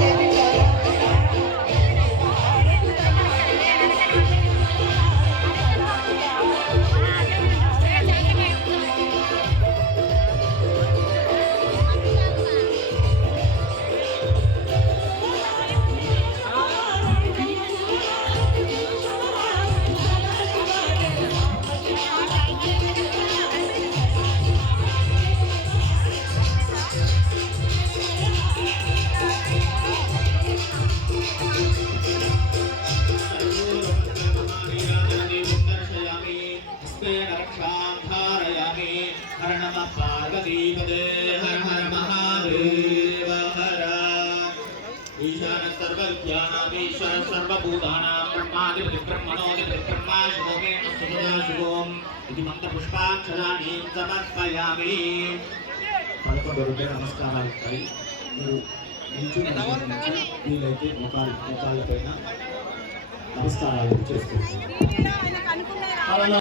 Amen. सर्वज्ञानामीश्वर सर्वभूतानां ब्रह्मादिपति ब्रह्मणोदिपति ब्रह्मा शुभो मे अस्तुतया शुभोम् इति मन्त्रपुष्पाक्षराणि समर्पयामि పదకొండు రూపాయల నమస్కారాలు ఉంటాయి మీరు నిల్చుని వీలైతే ముఖాలు ముఖాలపైన నమస్కారాలు చేసుకుంటారు